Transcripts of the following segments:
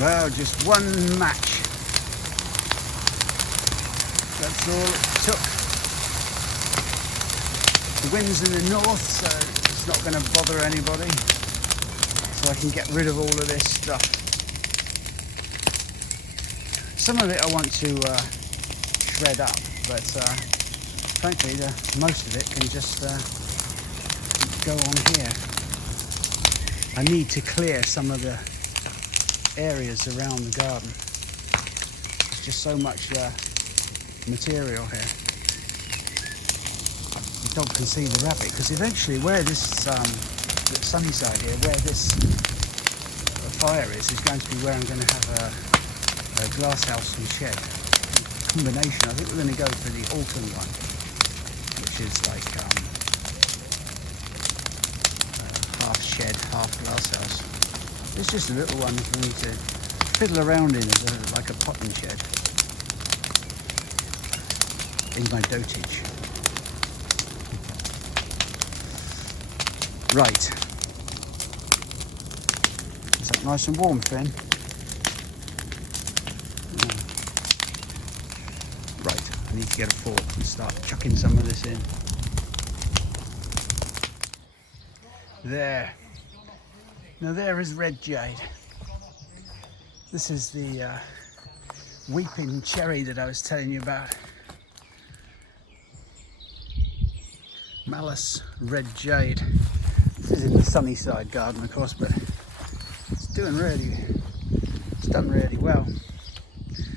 Well, just one match. That's all it took. The wind's in the north, so it's not going to bother anybody. So I can get rid of all of this stuff. Some of it I want to shred up, but frankly, most of it can just go on here. I need to clear some of the areas around the garden. There's just so much material here. The dog can see the rabbit, because eventually where this the sunny side here, where this fire is going to be where I'm going to have a glass house and shed combination. I think we're going to go for the autumn one, which is like half shed, half glass house. It's just a little one for me to fiddle around in as like a potting shed in my dotage. Right. Is that nice and warm, Finn? Yeah. Right, I need to get a fork and start chucking some of this in. There. Now there is red jade. This is the weeping cherry that I was telling you about. Malice red jade. This is in the sunny side garden, of course, but it's done really well.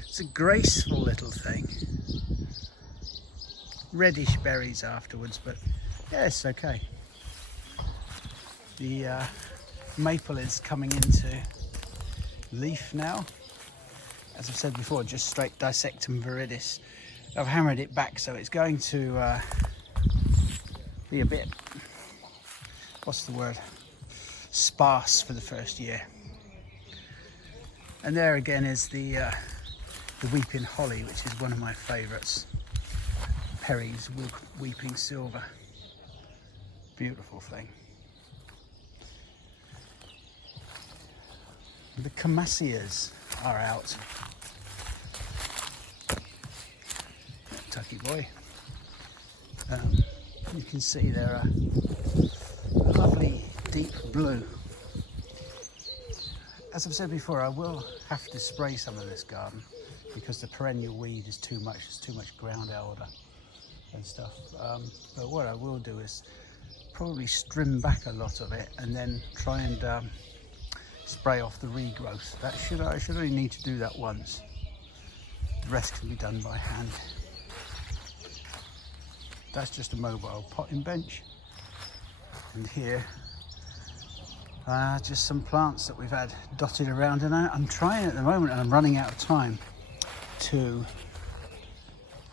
It's a graceful little thing. Reddish berries afterwards, but yeah, it's okay. The maple is coming into leaf now. As I've said before, just straight Dissectum viridis. I've hammered it back, so it's going to be a bit, what's the word, sparse for the first year. And there again is the weeping holly, which is one of my favourites. Perry's weeping silver. Beautiful thing. The Camassias are out. Tucky boy. You can see they're a lovely deep blue. As I've said before, I will have to spray some of this garden because the perennial weed is too much. There's too much ground elder and stuff. But what I will do is probably trim back a lot of it and then try and spray off the regrowth. I should only need to do that once. The rest can be done by hand. That's just a mobile potting bench. And here, just some plants that we've had dotted around. And I'm trying at the moment, and I'm running out of time, to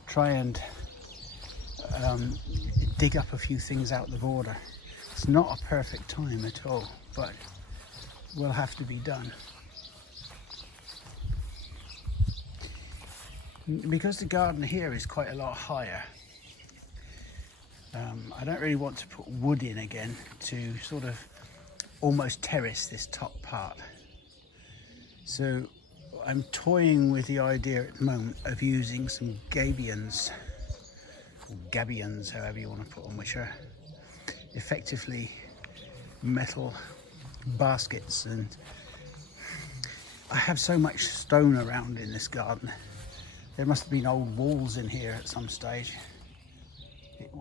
try and dig up a few things out the border. It's not a perfect time at all, but will have to be done. Because the garden here is quite a lot higher, I don't really want to put wood in again to sort of almost terrace this top part. So I'm toying with the idea at the moment of using some gabions, or gabions, however you want to put them, which are effectively metal baskets. And I have so much stone around in this garden. There must have been old walls in here at some stage.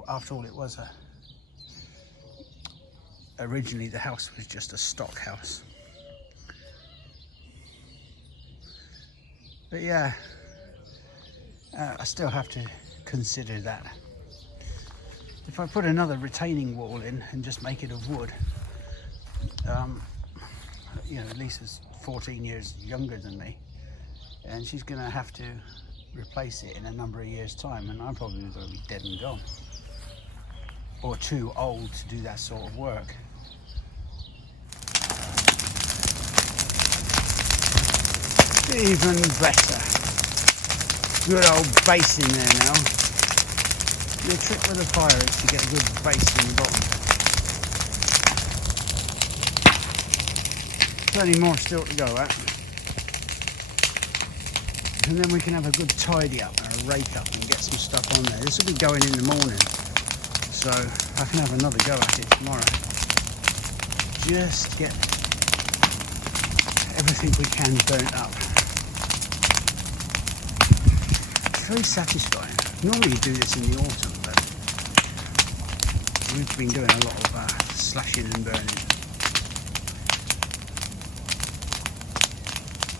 After all, it was originally the house was just a stock house. But yeah, I still have to consider that. If I put another retaining wall in and just make it of wood, you know, Lisa's 14 years younger than me, and she's going to have to replace it in a number of years' time, and I'm probably going to be dead and gone, or too old to do that sort of work. Even better. Good old base in there now. The trick with the fire is to get a good base in the bottom. Plenty more still to go at. And then we can have a good tidy up and a rake up and get some stuff on there. This will be going in the morning, so I can have another go at it tomorrow. Just get everything we can burnt up. It's very satisfying. Normally you do this in the autumn, but we've been doing a lot of slashing and burning.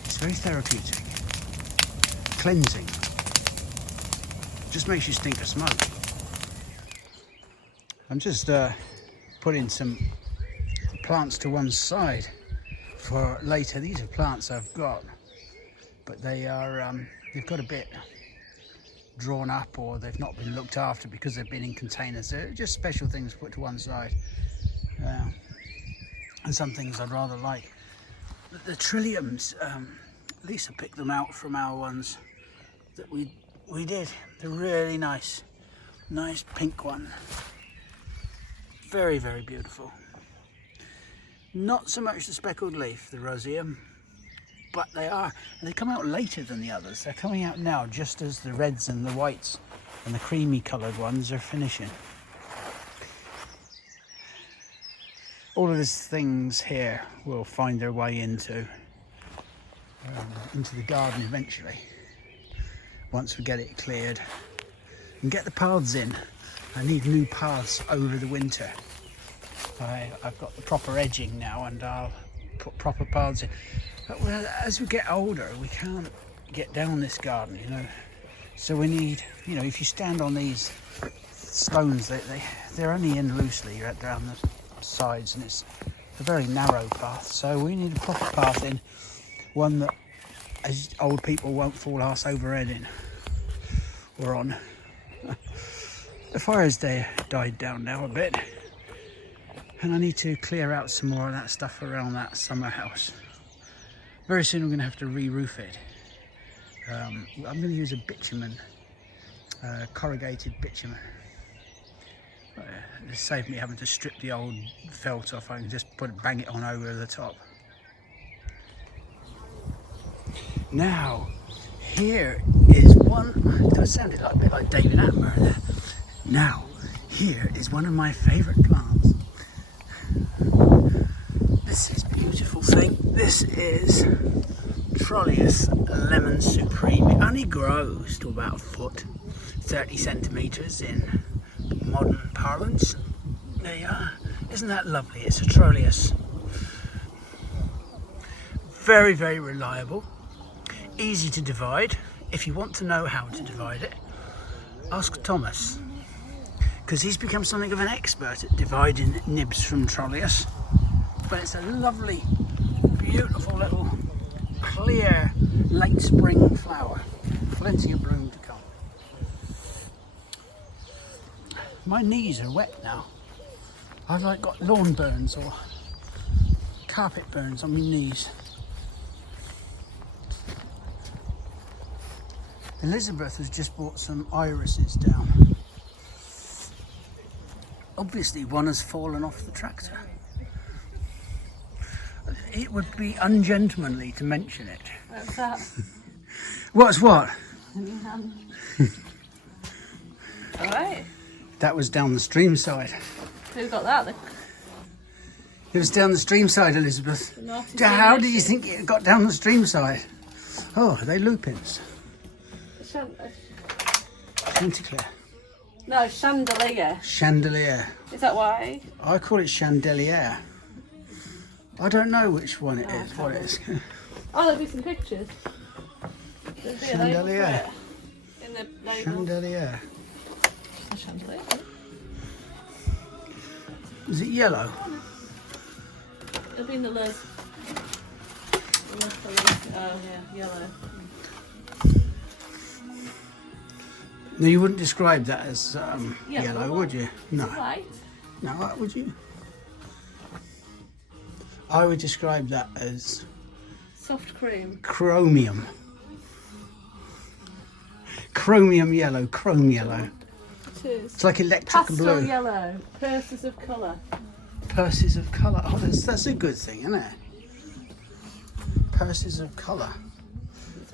It's very therapeutic. Cleansing. Just makes you stink of smoke. I'm just putting some plants to one side for later. These are plants I've got, but they are they've got a bit drawn up, or they've not been looked after because they've been in containers. They're just special things put to one side, and some things I'd rather like. But the trilliums, Lisa picked them out from our ones that we did. They're really nice pink one. Very, very beautiful. Not so much the speckled leaf, the roseum, but they come out later than the others. They're coming out now just as the reds and the whites and the creamy coloured ones are finishing. All of these things here will find their way into the garden eventually, once we get it cleared and get the paths in. I need new paths over the winter. I've got the proper edging now, and I'll put proper paths in. But as we get older, we can't get down this garden, you know. So we need, you know, if you stand on these stones, they're only in loosely down the sides, and it's a very narrow path. So we need a proper path in, one that as old people won't fall arse over head in or on. The fire's died down now a bit, and I need to clear out some more of that stuff around that summer house. Very soon I'm going to have to re-roof it. I'm going to use a bitumen, corrugated bitumen. It saved me having to strip the old felt off. I can just bang it on over the top. Now, here is one. That sounded like a bit like David Attenborough there. Now, here is one of my favourite plants. This is a beautiful thing. This is Trollius Lemon Supreme. It only grows to about a foot, 30 centimetres in modern parlance. There you are. Isn't that lovely? It's a Trollius. Very, very reliable. Easy to divide. If you want to know how to divide it, ask Thomas, because he's become something of an expert at dividing nibs from Trollius. But it's a lovely, beautiful little clear late spring flower. Plenty of bloom to come. My knees are wet now. I've like got lawn burns or carpet burns on my knees. Elizabeth has just brought some irises down. Obviously one has fallen off the tractor. It would be ungentlemanly to mention it. What's that? What's what? In your hand. Alright. That was down the stream side. Who got that then? It was down the stream side, Elizabeth. Naughty How do you think it got down the stream side? Oh, are they lupins? Chanticleer. No, chandelier. Chandelier. Is that why? I call it chandelier. I don't know which one it is. What it is. Oh, there'll be some pictures. Chandelier. In the label. Chandelier. A chandelier. Is it yellow? It'll be in the list. Oh yeah, yellow. No, you wouldn't describe that as Yeah, yellow, would you? No. White. No, would you? I would describe that as Soft cream. chromium. Chromium yellow, chrome yellow. It is. It's like electric Pastel blue. yellow. Purses of colour. Purses of colour. Oh, that's a good thing, isn't it? Purses of colour.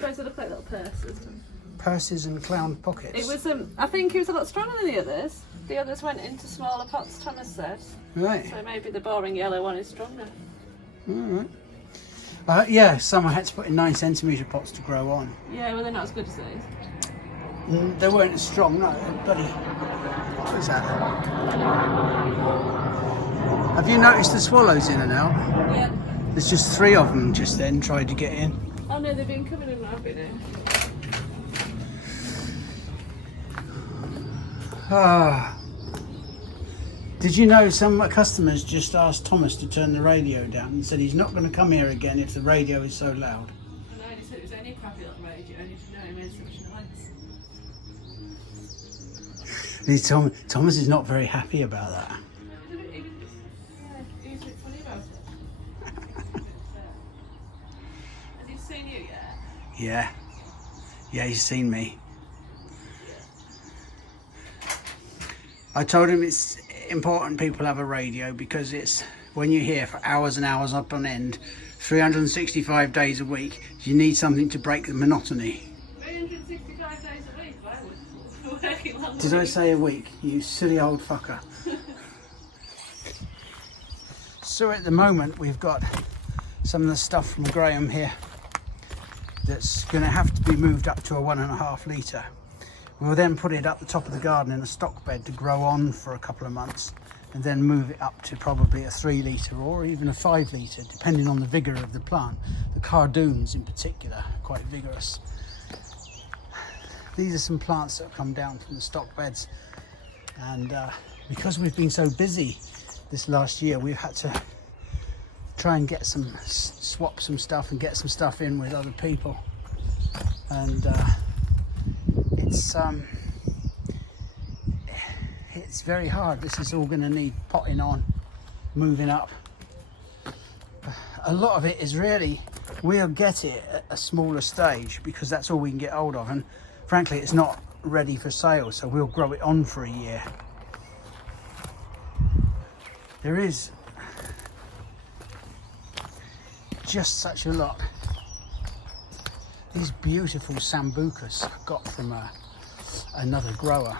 suppose they look like little purses. Purses and clown pockets. It was, I think he was a lot stronger than the others. The others went into smaller pots, Thomas said. Right. So maybe the boring yellow one is stronger. All right. Yeah, some I had to put in 9cm pots to grow on. Yeah, well they're not as good as these. They weren't as strong, no. Bloody. What is that? Have you noticed the swallows in and out? Yeah. There's just 3 of them just then tried to get in. Oh no, they've been coming in and I've been in. Ah. Did you know some customers just asked Thomas to turn the radio down and said he's not going to come here again if the radio is so loud? I know, he said it was only a crappy little radio, only to know he made so much noise. Thomas is not very happy about that. He was a bit funny about it. Has he seen you yet? Yeah. Yeah, he's seen me. I told him it's important people have a radio because it's when you're here for hours and hours up on end, 365 days a week, you need something to break the monotony. 365 days a week, I was working long. Did I say a week? You silly old fucker. So at the moment we've got some of the stuff from Graham here that's going to have to be moved up to a 1.5 litre. We'll then put it up the top of the garden in a stock bed to grow on for a couple of months and then move it up to probably a 3 litre or even a 5 litre, depending on the vigour of the plant. The cardoons in particular are quite vigorous. These are some plants that have come down from the stock beds, and because we've been so busy this last year, we've had to try and get swap some stuff and get some stuff in with other people, and it's very hard. This is all going to need potting on, moving up. A lot of it is really, we'll get it at a smaller stage because that's all we can get hold of, and frankly it's not ready for sale, so we'll grow it on for a year. There is just such a lot. These beautiful sambucas I got from another grower,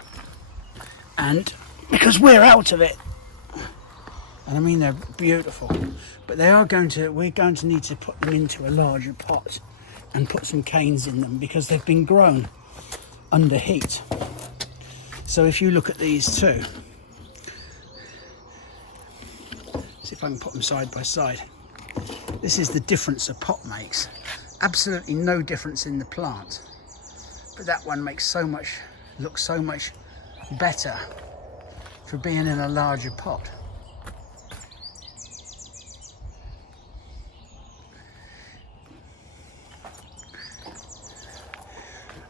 and because we're out of it, and I mean they're beautiful, but we're going to need to put them into a larger pot and put some canes in them because they've been grown under heat. So if you look at these two, see if I can put them side by side. This is the difference a pot makes. Absolutely no difference in the plant, but that one looks so much better for being in a larger pot.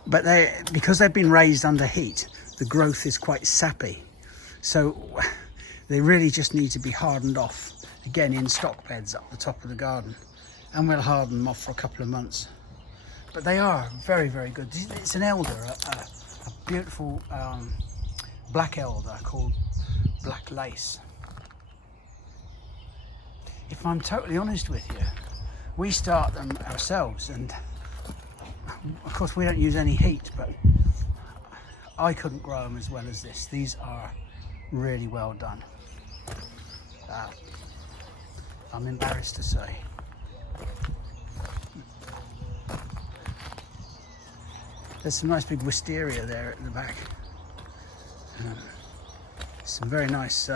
But because they've been raised under heat, the growth is quite sappy, so they really just need to be hardened off again in stock beds up the top of the garden, and we'll harden them off for a couple of months. But they are very, very good. It's an elder, a beautiful black elder called Black Lace. If I'm totally honest with you, we start them ourselves, and of course we don't use any heat, but I couldn't grow them as well as this. These are really well done. I'm embarrassed to say. There's some nice big wisteria there at the back. Some very nice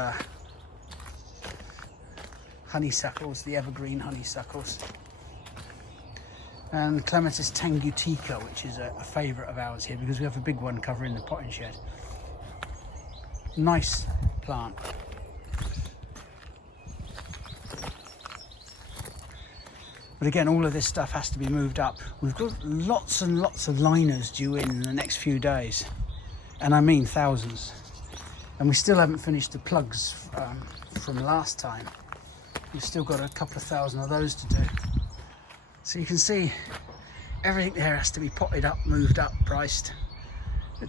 honeysuckles, the evergreen honeysuckles. And Clematis tangutica, which is a favourite of ours here because we have a big one covering the potting shed. Nice plant. But again, all of this stuff has to be moved up. We've got lots and lots of liners due in the next few days, and I mean thousands. And we still haven't finished the plugs from last time. We've still got a couple of thousand of those to do. So you can see everything there has to be potted up, moved up, priced,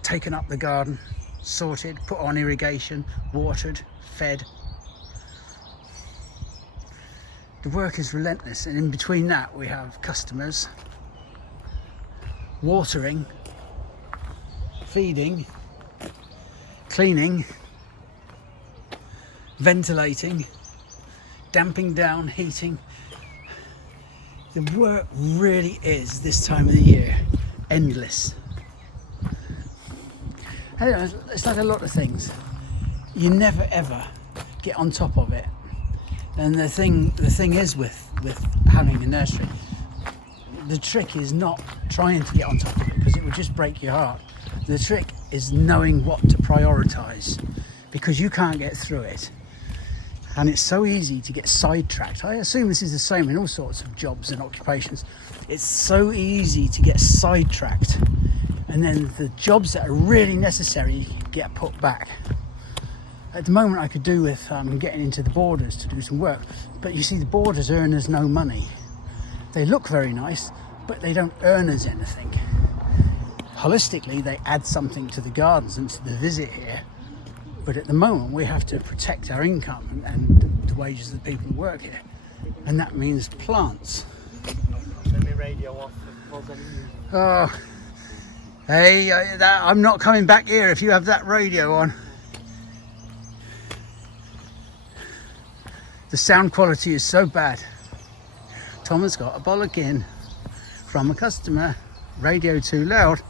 taken up the garden, sorted, put on irrigation, watered, fed. The work is relentless, and in between that we have customers watering, feeding, cleaning, ventilating, damping down, heating. The work really is, this time of the year, endless. I don't know, it's like a lot of things. You never ever get on top of it. And the thing is with having a nursery, the trick is not trying to get on top of it, because it would just break your heart. The trick is knowing what to prioritise, because you can't get through it. And it's so easy to get sidetracked. I assume this is the same in all sorts of jobs and occupations. It's so easy to get sidetracked, and then the jobs that are really necessary get put back. At the moment I could do with getting into the borders to do some work, but you see, the borders earn us no money. They look very nice, but they don't earn us anything. Holistically, they add something to the gardens and to the visit here, but at the moment we have to protect our income and the wages of the people who work here, and that means plants. Let me radio off. Oh, hey, I'm not coming back here if you have that radio on. The sound quality is so bad. Tom has got a bollock in from a customer. Radio too loud.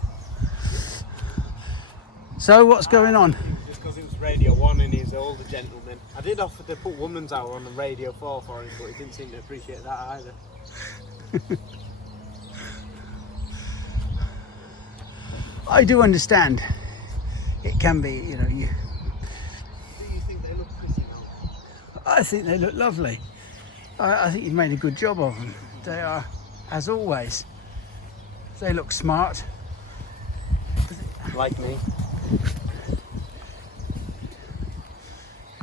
So what's going on? Just because it was Radio 1 and he's an older gentleman. I did offer to put Woman's Hour on the Radio 4 for him, but he didn't seem to appreciate that either. I do understand. It can be, you know. Do you think they look pretty now? I think they look lovely. I think you've made a good job of them. They are, as always, they look smart. Like me.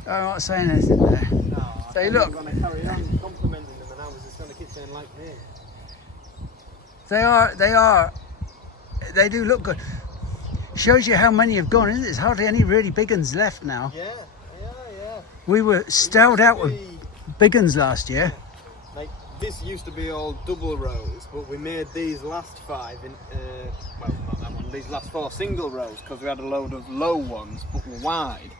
I'm not saying anything there. No, They look. I'm going to carry on complimenting them, and I was just going to keep saying like me. They do look good. Shows you how many have gone, isn't it? There's hardly any really big ones left now. Yeah. We were stowed out with big ones last year. Like, this used to be all double rows, but we made these last 5 in, well, not that one, these last 4 single rows, because we had a load of low ones, but were wide.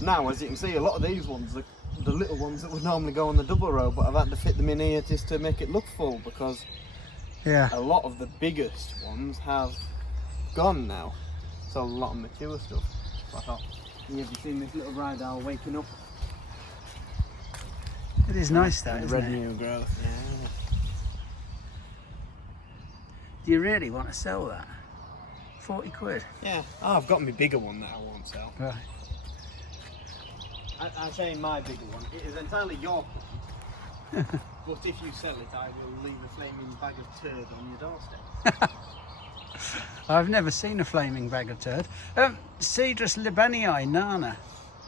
Now, as you can see, a lot of these ones, the little ones that would normally go on the double row, but I've had to fit them in here just to make it look full, because a lot of the biggest ones have gone now. So a lot of mature stuff. I thought, have you seen this little ride owl waking up? It is nice that, The isn't red it? new growth. Yeah. Do you really want to sell that? 40 quid? Yeah. Oh, I've got my bigger one that I won't sell. Right. I'm saying my bigger one. It is entirely your plant. But if you sell it, I will leave a flaming bag of turd on your doorstep. I've never seen a flaming bag of turd. Cedrus libanii nana.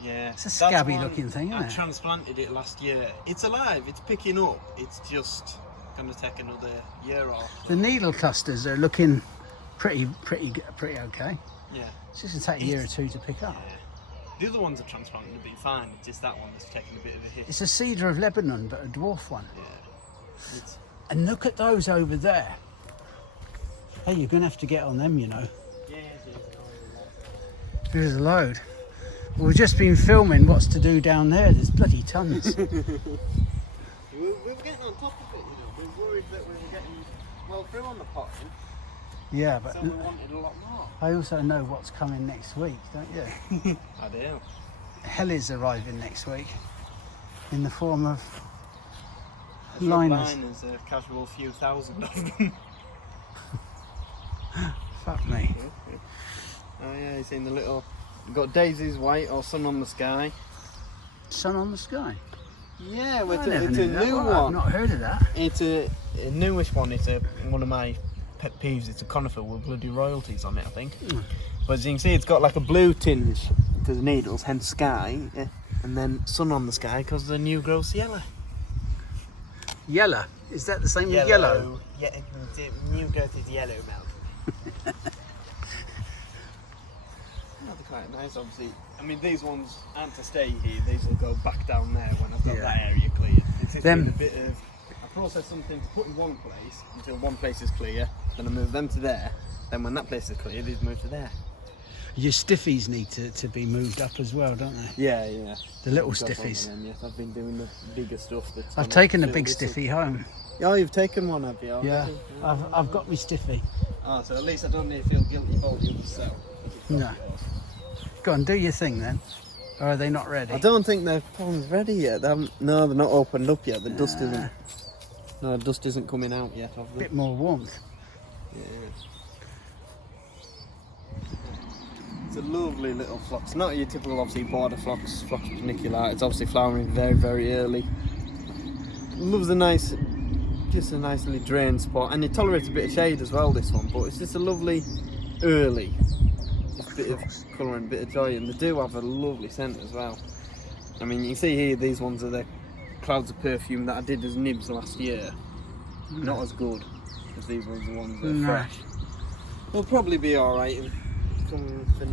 Yeah. It's a scabby looking thing, isn't I it? transplanted it last year. It's alive, it's picking up. It's just going to take another year off. The needle clusters are looking pretty okay. Yeah. It's just going to take a year or two to pick up. Yeah. The other ones are transplanted have been fine. It's just that one that's taken a bit of a hit. It's a cedar of Lebanon, but a dwarf one. Yeah. And look at those over there. Hey, you're going to have to get on them, you know. Yeah. There's a load. We've just been filming what's to do down there. There's bloody tons. We were getting on top of it, you know. We were worried that we were getting well through on the potting. Yeah, but So we wanted a lot more. I also know what's coming next week, don't you? I do. Heli's arriving next week in the form of Liners. liners. Liners, a casual few thousand of them. Fuck me. Oh yeah, you've seen the little... You've got daisies white or sun on the sky. Sun on the sky. Yeah, I it's never a knew that. new Well, I've one. not heard of that. It's a newish one. It's one of my pet peeves. It's a conifer with bloody royalties on it, I think. But as you can see, it's got like a blue tinge to the needles, hence sky, and then sun on the sky because the new growth's yellow. Yellow. Is that the same as yellow? Yeah, the new growth is yellow, Mel. They're quite nice, obviously. I mean, these ones aren't to stay here. These will go back down there when I've got that area cleared. It's just been a bit of... I process something to put in one place until one place is clear, then I move them to there, then when that place is clear, these move to there. Your stiffies need to be moved up as well, don't they? Yeah, yeah. The little Got stiffies. one of them, yes. I've been doing the bigger stuff. I've taken the big stiffy home. Oh, you've taken one, have you? Yeah, I've got my stiffy. Oh, so at least I don't need to feel guilty holding the cell. No. Go on, do your thing then. Or are they not ready? I don't think their pollen's ready yet. No, they're not opened up yet. The dust isn't. No, the dust isn't coming out yet. Of them. Bit more warmth. Yeah. It's a lovely little phlox. Not your typical, obviously, border phlox, Phlox panicula. It's obviously flowering very, very early. Loves a nice, just a nicely drained spot, and it tolerates a bit of shade as well. This one, but it's just a lovely early. Just a bit of colour and a bit of joy, and they do have a lovely scent as well. I mean, you can see here these ones are the clouds of perfume that I did as nibs last year. Not as good as these ones, the ones that are fresh. They'll probably be alright for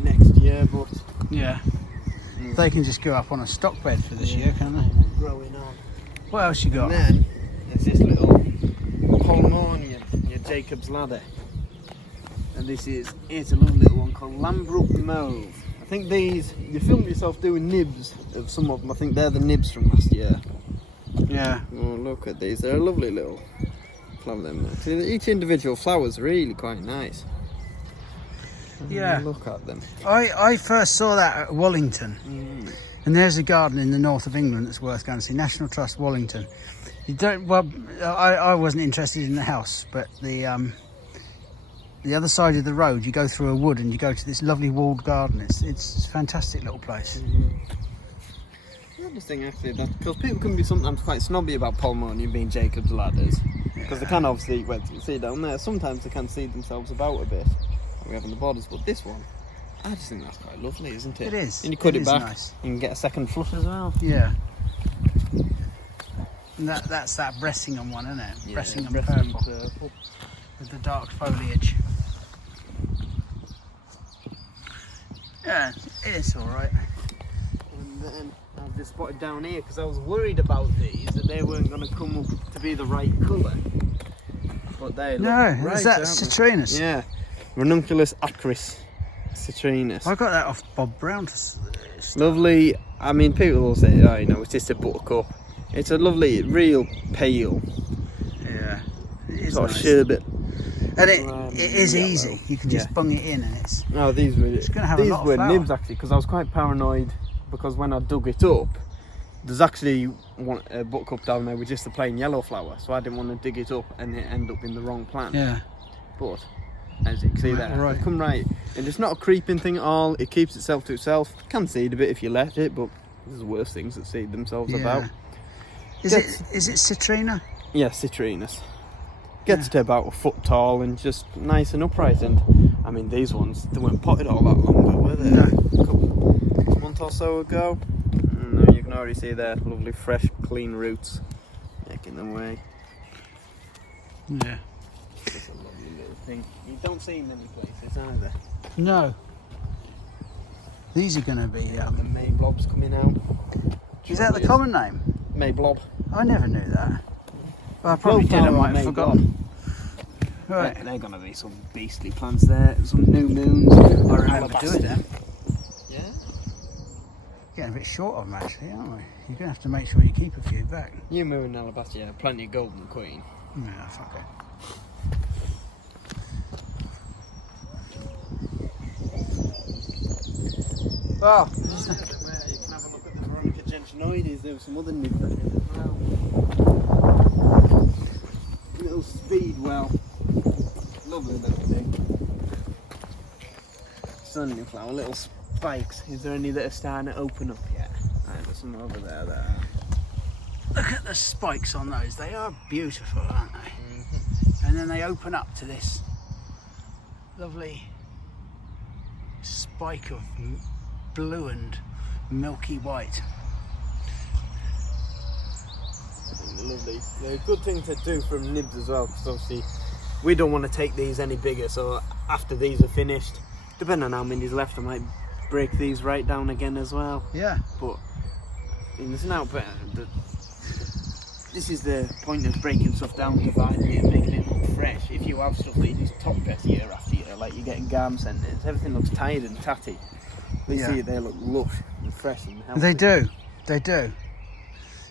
next year, but yeah, they can just go up on a stock bed for this year, can't they? Growing on. What else you got? And then there's this little Polymonium, your Jacob's Ladder, and it's a lovely little one called Lambrook Mauve. I think these, you filmed yourself doing nibs of some of them. I think they're the nibs from last year. Yeah. Oh, look at these, they're a lovely little flower. Them. Each individual flower's really quite nice. Yeah. Look at them. I first saw that at Wallington. And there's a garden in the north of England that's worth going to see. National Trust Wallington. You don't. Well, I wasn't interested in the house, but the other side of the road, you go through a wood and you go to this lovely walled garden. It's a fantastic little place. The other thing actually, because people can be sometimes quite snobby about Polymonium being Jacob's Ladders, because they can obviously, well, you see down there, sometimes they can see themselves about a bit. Like we have on the borders, but this one, I just think that's quite lovely, isn't it? It is. And you cut it back, nice. You can get a second flush as well. Yeah. And that's that Bressingham one, isn't it? Yeah, Bressingham purple. With the dark foliage. Yeah, it's all right. And then I've just spotted down here because I was worried about these, that they weren't going to come up to be the right colour. But they look right, is that citrinus? Yeah, Ranunculus acris citrinus. I got that off Bob Brown. Lovely. I mean, people will say, oh, you know, it's just a buttercup. It's a lovely, real pale. Yeah, it is sort of nice. sherbet. And it is easy. You can just bung it in, and it's. No, these were nibs actually, because I was quite paranoid, because when I dug it up, there's actually a buttercup down there with just a plain yellow flower, so I didn't want to dig it up and it end up in the wrong plant. Yeah. But as you can see there, it's come right, and it's not a creeping thing at all. It keeps itself to itself. It can seed a bit if you let it, but there's worse things that seed themselves about. Is it citrina? Yeah, citrinus. Gets to about a foot tall and just nice and upright. And I mean, these ones, they weren't potted all that long ago, were they? No. A month or so ago. And you can already see their lovely, fresh, clean roots making their way. Yeah. It's a lovely little thing. You don't see them many places either. No. These are going to be. The May blobs coming out. Is that the common name? May blob. I never knew that. Well, I probably did. I might have forgotten. Right. They're going to be some beastly plants there. Some new moons. I remember doing them. Yeah. Getting a bit short of them actually, aren't we? You're going to have to make sure you keep a few back. New moon and alabaster, yeah. Plenty of golden queen. Yeah, fuck it. Oh, You can have a look at the Veronica gentianoides. There were some other nibs there as well. Little speedwell. Lovely little thing. Sunny flower, little spikes. Is there any that are starting to open up yet? Right, there's some over there that are. look at the spikes on those. They are beautiful, aren't they? And then they open up to this lovely spike of blue and milky white. Lovely. They're a good thing to do from nibs as well, because obviously we don't want to take these any bigger, so after these are finished, depending on how many's left, I might break these right down again as well. Yeah. But there's an output. this is the point of breaking stuff down, dividing it and making it look fresh. If you have stuff that you just top dress year after year, like you're getting garden centres, everything looks tired and tatty. They see it, they look lush and fresh and healthy. They do.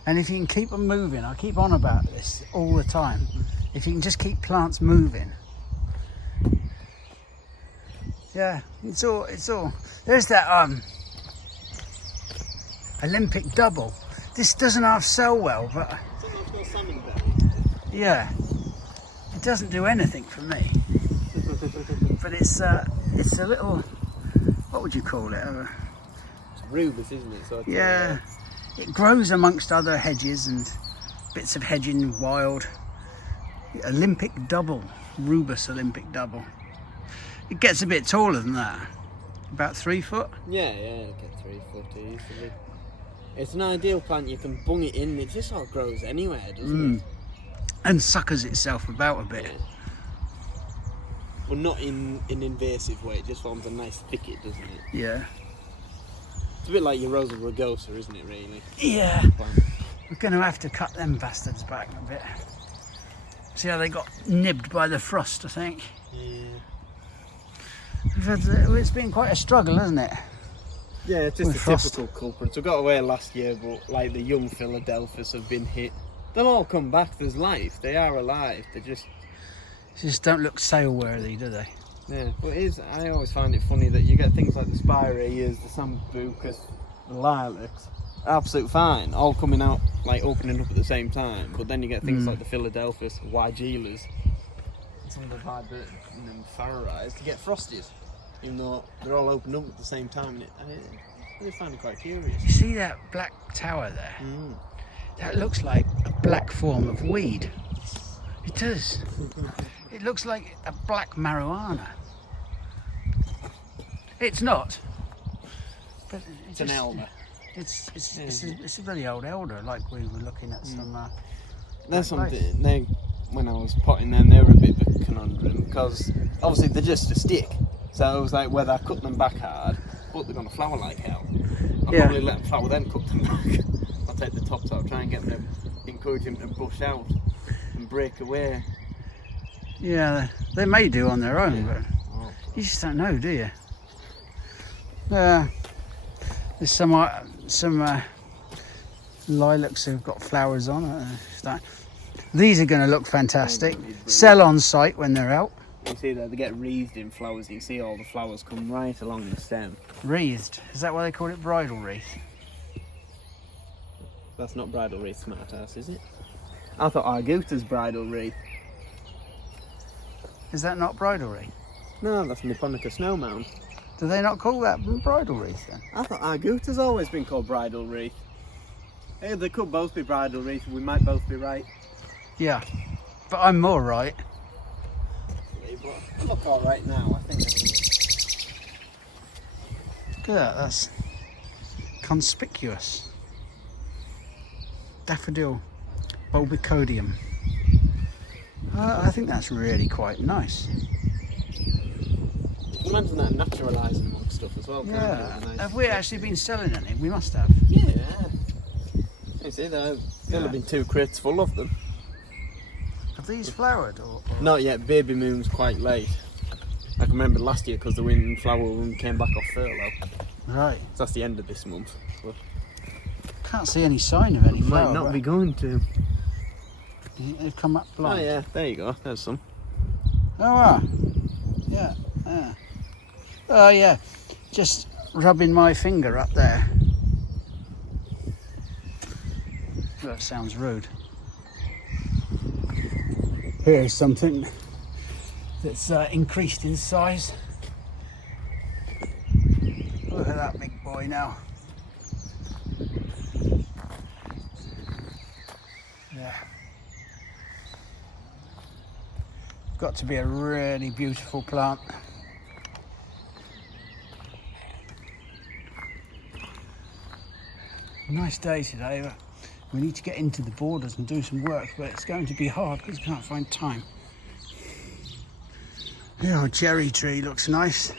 And if you can keep them moving, I keep on about this all the time. If you can just keep plants moving. Yeah, it's all. There's that Olympic double. This doesn't half sell well, but yeah, it doesn't do anything for me. But it's a little, what would you call it? It's rubus, isn't it? So Yeah, it grows amongst other hedges and bits of hedging wild. Olympic double, rubus Olympic double. It gets a bit taller than that, about 3 foot. Yeah, it gets 3 foot easily. It's an ideal plant. You can bung it in. It just all grows anywhere, doesn't it? And suckers itself about a bit. Yeah. Well, not in an invasive way. It just forms a nice thicket, doesn't it? Yeah. It's a bit like your Rosa rugosa, isn't it, really? Yeah. We're going to have to cut them bastards back a bit. See how they got nibbed by the frost, I think. Yeah. It's been quite a struggle, hasn't it? Yeah, it's just With the frost. typical culprits. We got away last year, but like the young Philadelphias have been hit. They'll all come back. There's life. They are alive. They just Don't look sale worthy, do they? Yeah, but it is. I always find it funny that you get things like the spireas, the sambucas, the lilacs, absolute fine, all coming out like opening up at the same time. But then you get things like the Philadelphias, Weigelas, some of the vibert and Farrorais to get frosties, even though they're all opened up at the same time. And I just find it quite curious. You see that black tower there? That looks like a black form of weed. It does. It looks like a black marijuana. It's not. But It's an elder. It's a bloody old elder, like we were looking at some. There's black something. When I was potting them, they were a bit of a conundrum because obviously they're just a stick. So it was like whether I cut them back hard, but they're going to flower like hell. I'll probably let them flower, then cut them back. I'll take the tops out, try and get them to encourage them to bush out and break away. Yeah, they may do on their own, but you just don't know, do you? There's some lilacs who've got flowers on. These are going to look fantastic. Sell on site when they're out. You see that they get wreathed in flowers. You can see all the flowers come right along the stem. Wreathed? Is that why they call it bridal wreath? That's not bridal wreath, smart ass, is it? I thought Arguta's bridal wreath. Is that not bridal wreath? No, that's Niponica snow mound. Do they not call that bridal wreath then? I thought Arguta's always been called bridal wreath. Hey, they could both be bridal wreath. We might both be right. Yeah, but I'm more right. But look all right now. I think. Look at that. That's conspicuous. Daffodil bulbicodium. I think that's really quite nice. Imagine that naturalising amongst stuff as well. Yeah. Nice. Have we actually been selling any? We must have. Yeah. You see, there'll have been 2 crates full of them. Have these flowered or? Not yet. Baby moon's quite late. I can remember last year because the wind flower room came back off furlough. Right. So that's the end of this month. But Can't see any sign of any flower. might not be going to. They've come up blind. Oh yeah, there you go. There's some. Oh, yeah. Oh yeah, just rubbing my finger up there. That sounds rude. Here's something that's increased in size. Look at that big boy now. Yeah. Got to be a really beautiful plant. Nice day today, but we need to get into the borders and do some work, but it's going to be hard because we can't find time. Yeah, our cherry tree looks nice.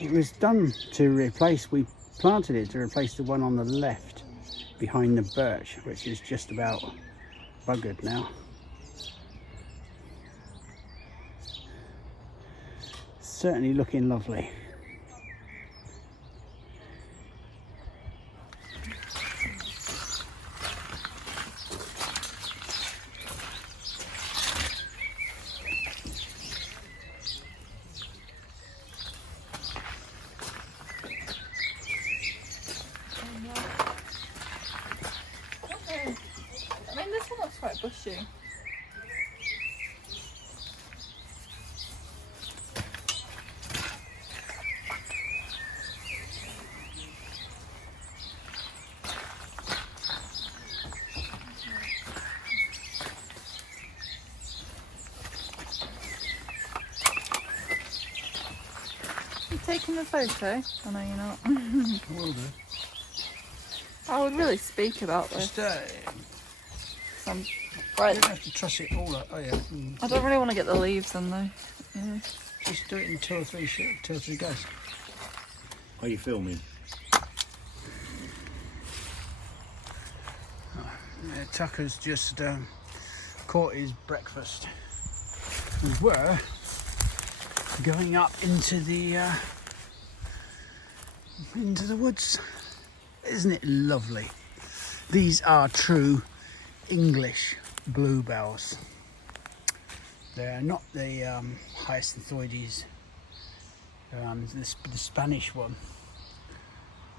it was done to replace, we planted it to replace the one on the left behind the birch, which is just about buggered now. Certainly looking lovely. I mean, this one looks quite bushy. You taking the photo? I know you're not. Will do. I would really speak about this. Just, Some, you right. don't have to truss it all up. Oh yeah. I don't really want to get the leaves in though. Yeah. Just do it in two or three goes. Are you filming? Yeah, Tucker's just caught his breakfast. We were going up into the woods. Isn't it lovely? These are true English bluebells. They're not the hyacinthioides, the Spanish one.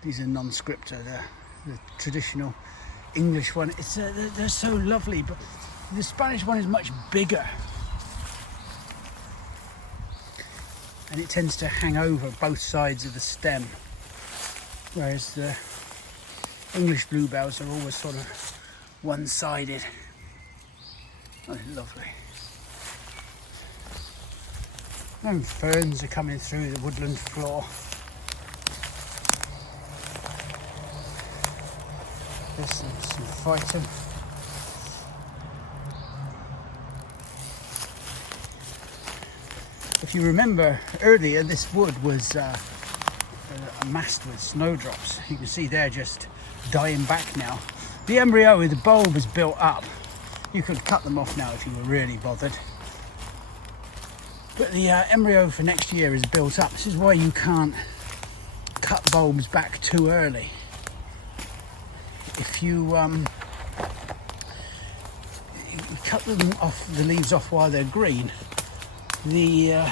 These are non-scripta, the traditional English one. It's they're so lovely, but the Spanish one is much bigger, and it tends to hang over both sides of the stem, whereas the English bluebells are always sort of one-sided. Oh, it's lovely. And ferns are coming through the woodland floor. There's some phyton. If you remember earlier, this wood was amassed with snowdrops. You can see they're just dying back now. The embryo with the bulb is built up. You could cut them off now if you were really bothered. But the embryo for next year is built up. This is why you can't cut bulbs back too early. If you cut them off, the leaves off while they're green, the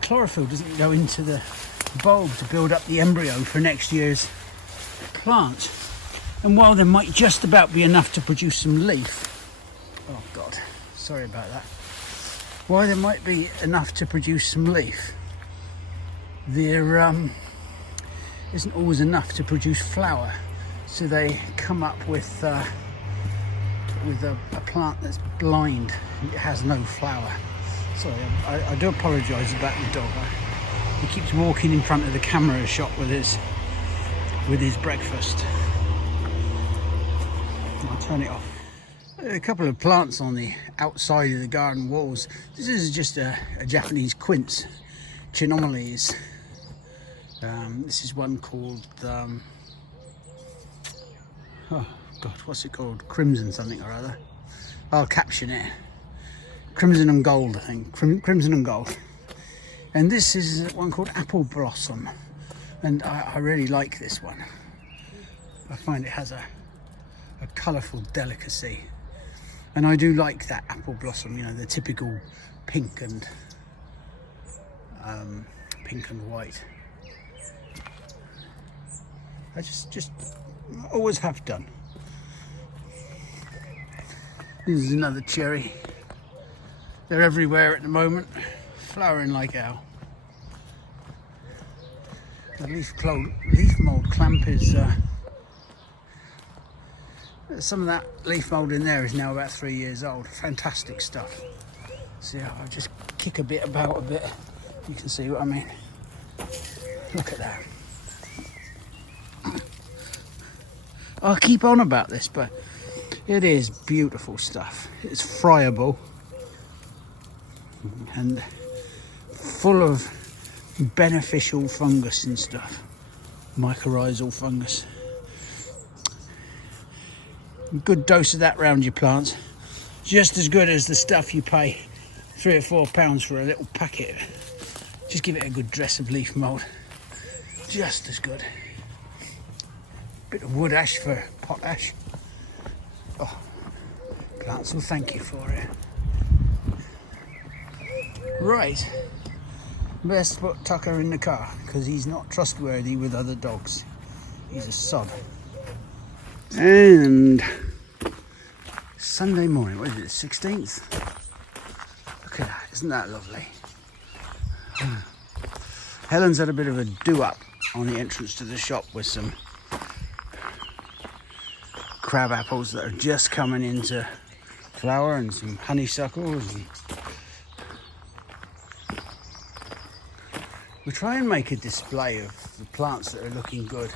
chlorophyll doesn't go into the bulb to build up the embryo for next year's plant. And while there might just about be enough to produce some leaf, oh God, sorry about that. While there might be enough to produce some leaf, there isn't always enough to produce flower. So they come up with a plant that's blind. It has no flower. Sorry, I do apologise about the dog. He keeps walking in front of the camera shot with his breakfast. I'll turn it off. A couple of plants on the outside of the garden walls. This is just a Japanese quince, Chinomales. This is one called, oh God, what's it called? Crimson something or other. I'll caption it. Crimson and gold, I think. Crimson and gold. And this is one called apple blossom. And I really like this one. I find it has a colourful delicacy. And I do like that apple blossom, you know, the typical pink and white. I just always have done. This is another cherry. They're everywhere at the moment, flowering like hell. The leaf mould clamp is some of that leaf mould in there is now about 3 years old. Fantastic stuff. See, I'll just kick a bit about a bit. You can see what I mean. Look at that. I'll keep on about this, but it is beautiful stuff. It's friable and full of beneficial fungus and stuff. Mycorrhizal fungus. Good dose of that round your plants. Just as good as the stuff you pay £3 or £4 for a little packet. Just give it a good dress of leaf mould. Just as good. Bit of wood ash for potash. Oh, plants will thank you for it. Right. Best put Tucker in the car because he's not trustworthy with other dogs. He's a sod. And Sunday morning, what is it, the 16th? Look at that, isn't that lovely? Helen's had a bit of a do-up on the entrance to the shop with some crab apples that are just coming into flower and some honeysuckles. And we try and make a display of the plants that are looking good.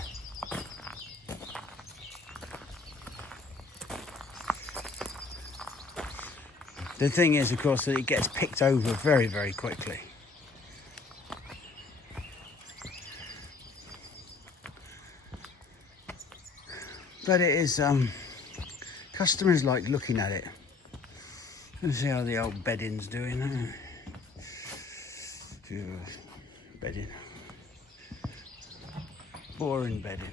The thing is, of course, that it gets picked over very, very quickly. But it is, customers like looking at it. Let's see how the old bedding's doing. Bedding. Boring bedding.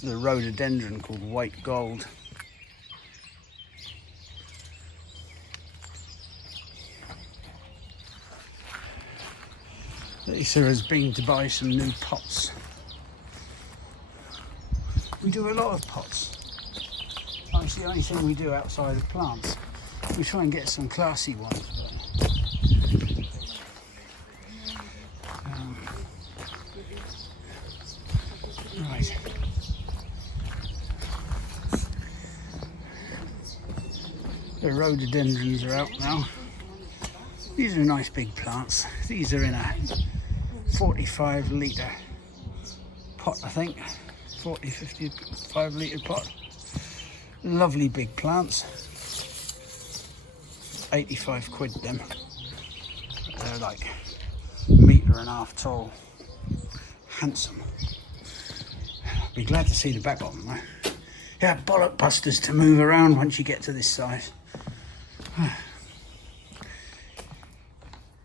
There's a rhododendron called white gold. Lisa has been to buy some new pots. We do a lot of pots. It's the only thing we do outside of plants. We try and get some classy ones. Right. The rhododendrons are out now. These are nice big plants. These are in a 45 litre pot, I think. 40, 55 litre pot. Lovely big plants. 85 quid them. They're like a metre and a half tall. Handsome. Be glad to see the back bottom though. Yeah, bollock busters to move around once you get to this size.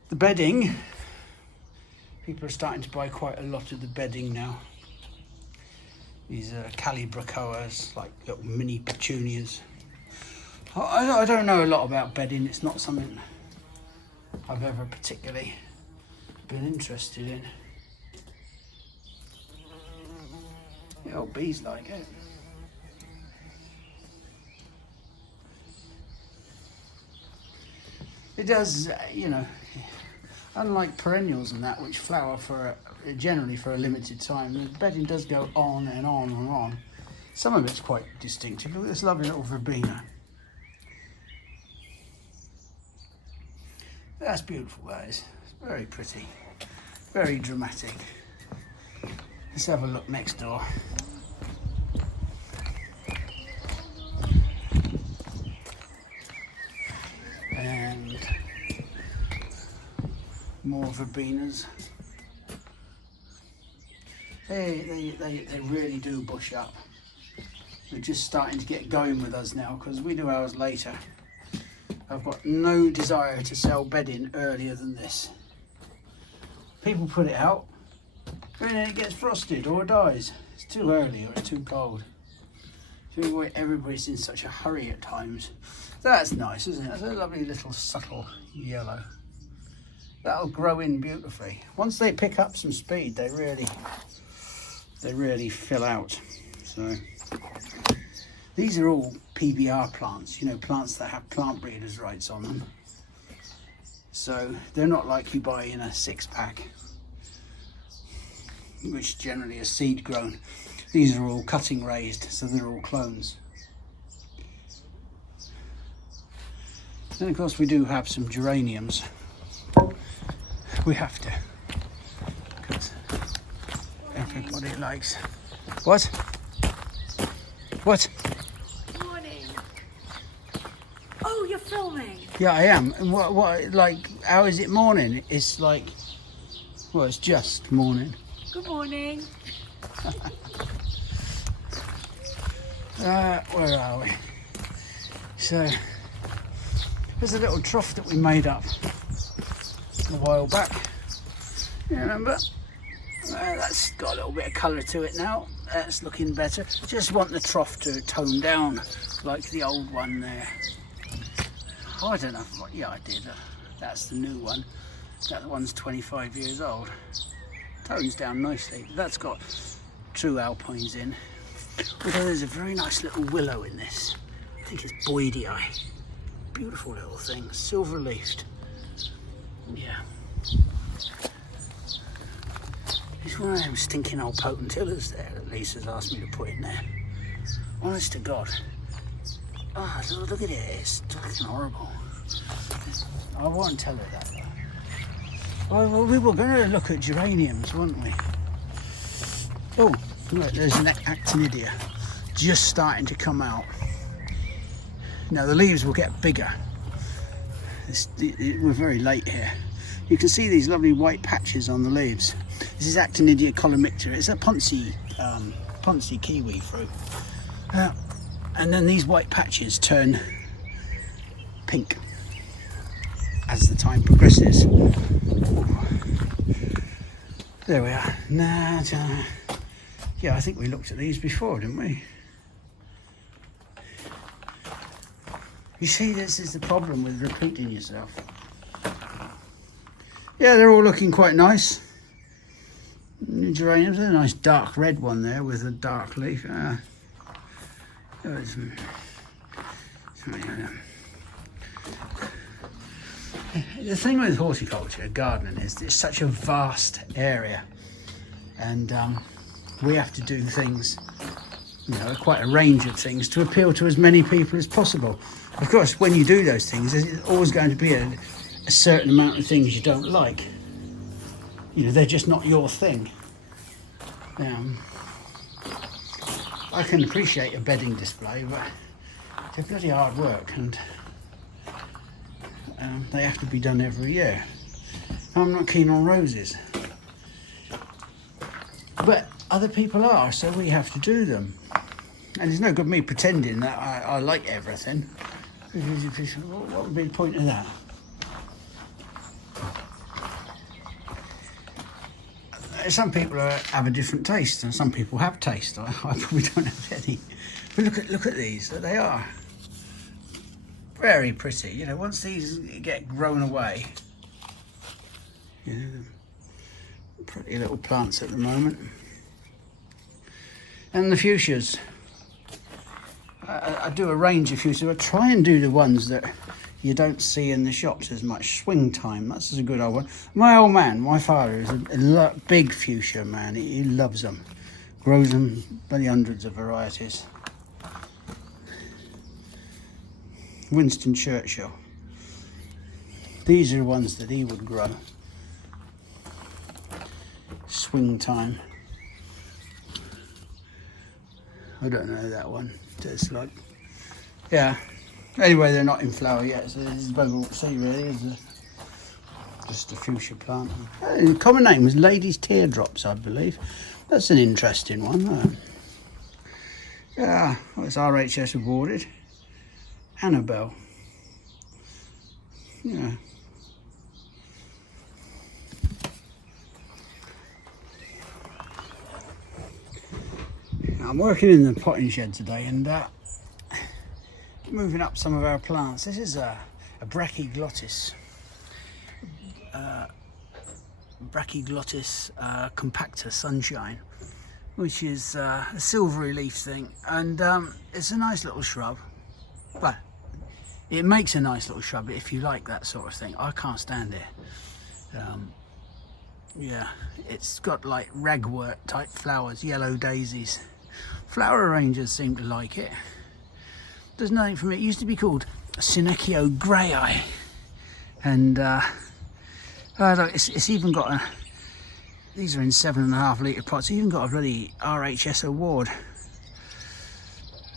The bedding. People are starting to buy quite a lot of the bedding now. These are calibrachoas, like little mini petunias. I don't know a lot about bedding. It's not something I've ever particularly been interested in. The old bees like it. It does, you know, unlike perennials and that, which flower for generally for a limited time, the bedding does go on and on and on. Some of it's quite distinctive. Look at this lovely little verbena. That's beautiful, that is. It's very pretty, very dramatic. Let's have a look next door. And more verbenas. They really do bush up. They're just starting to get going with us now because we do ours later. I've got no desire to sell bedding earlier than this. People put it out and then it gets frosted or dies. It's too early or it's too cold. Everybody's in such a hurry at times. That's nice, isn't it? That's a lovely little subtle yellow. That'll grow in beautifully. Once they pick up some speed, they really fill out. So these are all PBR plants, you know, plants that have plant breeders' rights on them. So they're not like you buy in a 6-pack, which generally are seed grown. These are all cutting raised, so they're all clones. Then of course we do have some geraniums. We have to, because everybody likes. What? What? Morning. filming? Yeah, I am. And what, like, how is it morning? It's like, well, it's just morning. Good morning. Where are we? So, there's a little trough that we made up a while back. You remember? That's got a little bit of colour to it now. That's looking better. Just want the trough to tone down like the old one there. Oh, I don't know. Yeah, I did. That's the new one. That one's 25 years old. Tones down nicely. That's got true alpines in. Although there's a very nice little willow in this. I think it's Boydii. Beautiful little thing, silver leafed. Yeah. It's one of them stinking old potentillers there that Lisa's asked me to put in there. Honest to God. Oh, look at it, it's fucking horrible. I won't tell her that though. Well, we were going to look at geraniums, weren't we? Oh, look, there's an actinidia just starting to come out. Now the leaves will get bigger. We're very late here. You can see these lovely white patches on the leaves. This is Actinidia columicta. It's a Ponzi kiwi fruit. And then these white patches turn pink as the time progresses. There we are. Yeah, I think we looked at these before, didn't we? You see, this is the problem with repeating yourself. Yeah, they're all looking quite nice. New geraniums, a nice dark red one there with a dark leaf. The thing with horticulture, gardening, is it's such a vast area, and we have to do things, you know, quite a range of things to appeal to as many people as possible. Of course, when you do those things, there's always going to be a certain amount of things you don't like. You know, they're just not your thing. I can appreciate a bedding display, but they're bloody hard work, and they have to be done every year. I'm not keen on roses, but other people are, so we have to do them. And it's no good me pretending that I like everything. What would be the point of that? Some people have a different taste, and some people have taste. I probably don't have any. But look at these. They are very pretty. You know, once these get grown away, you know, pretty little plants at the moment. And the fuchsias. I do a range of fuchsias. I try and do the ones that you don't see in the shops as much. Swing time, that's a good old one. My old man, my father, is a big fuchsia man. He loves them. Grows them, many hundreds of varieties. Winston Churchill. These are the ones that he would grow. Swing time. I don't know that one. It's like, yeah. Anyway, they're not in flower yet, so this is about see really. Just a fuchsia plant. The common name was Lady's Teardrops, I believe. That's an interesting one. Yeah, well, it's RHS awarded. Annabelle. Yeah. I'm working in the potting shed today, and moving up some of our plants. This is a Brachyglottis compacta sunshine, which is a silvery leaf thing, and it's a nice little shrub. But it makes a nice little shrub if you like that sort of thing. I can't stand it. Yeah, it's got like ragwort type flowers, yellow daisies. Flower arrangers seem to like it. There's nothing from it. It used to be called Synechio Grayi, and it's even got a. These are in 7.5 litre pots. It's even got a bloody RHS award.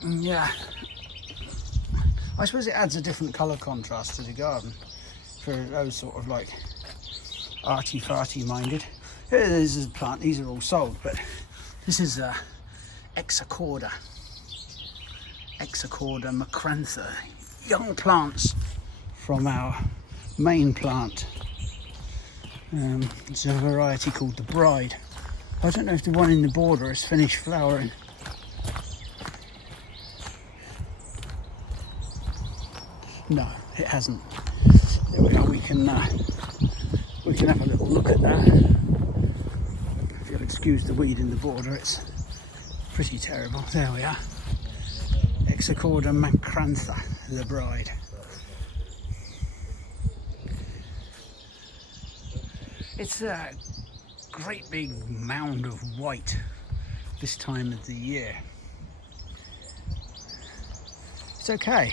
Yeah, I suppose it adds a different colour contrast to the garden for those sort of like arty-farty minded. Here, this is a plant, these are all sold, but this is Hexacorda macrantha, young plants from our main plant. It's a variety called the Bride. I don't know if the one in the border has finished flowering. No, it hasn't. There we are. We can have a little look at that. If you'll excuse the weed in the border, it's pretty terrible. There we are. Hexacorda macrantha, the Bride. It's a great big mound of white this time of the year. It's okay.